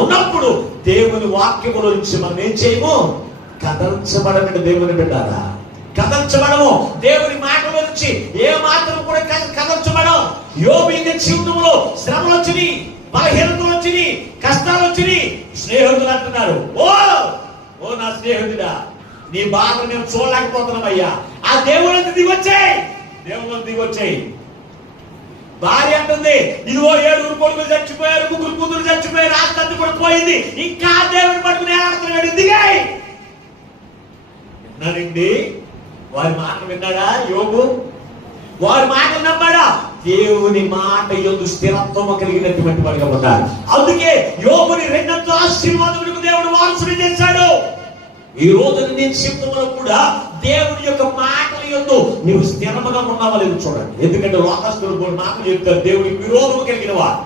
ఉన్నప్పుడు దేవుని వాక్యముల నుంచి మనం ఏం చేయము? కదల్చబడమని దేవుని బిడ్డారా, కదల్చబడము. దేవుని మాటల నుంచి ఏ మాత్రం కూడా కదల్చబడం. యోబు జీవితంలో శ్రమలు వచ్చినాయి, బలహీనతలు వచ్చినాయి, కష్టాలు వచ్చినాయి. స్నేహితులు అంటున్నారు, ఓ ఓ నా స్నేహితుడా, నీ బాధ మేము చూడలేకపోతున్నామయ్యా. ఆ దేవుని దిగొచ్చాయి, దేవుని దిగొచ్చాయి. భార్య అంటుంది, ఇదిగో 7 కొడుకులు చచ్చిపోయారు, 3 కూతురు చచ్చిపోయారు, ఆస్తి కూడా పోయింది, ఇంకా దేవుని పట్టుకుని ఏలాడుతున్నాడు. దిగాయి విన్నారండి? వారి మాట విన్నాడా యోబు? వారి మాట నమ్మాడా? దేవుని మాట యందు స్థిరత్వం కలిగినటువంటి వాడిగా ఉన్నారు. అందుకే యోబుని 2 ఆశీర్వాదములకు దేవుడు వారసుని చేశాడు. ఈ రోజు నీ జీవితంలో కూడా దేవుని యొక్క మాటల యందు నీవు స్థిరముగా ఉన్నావా లేదు చూడండి. ఎందుకంటే లోకస్తులు మాటలు చెప్తారు, దేవుడికి విరోధము కలిగిన వారు.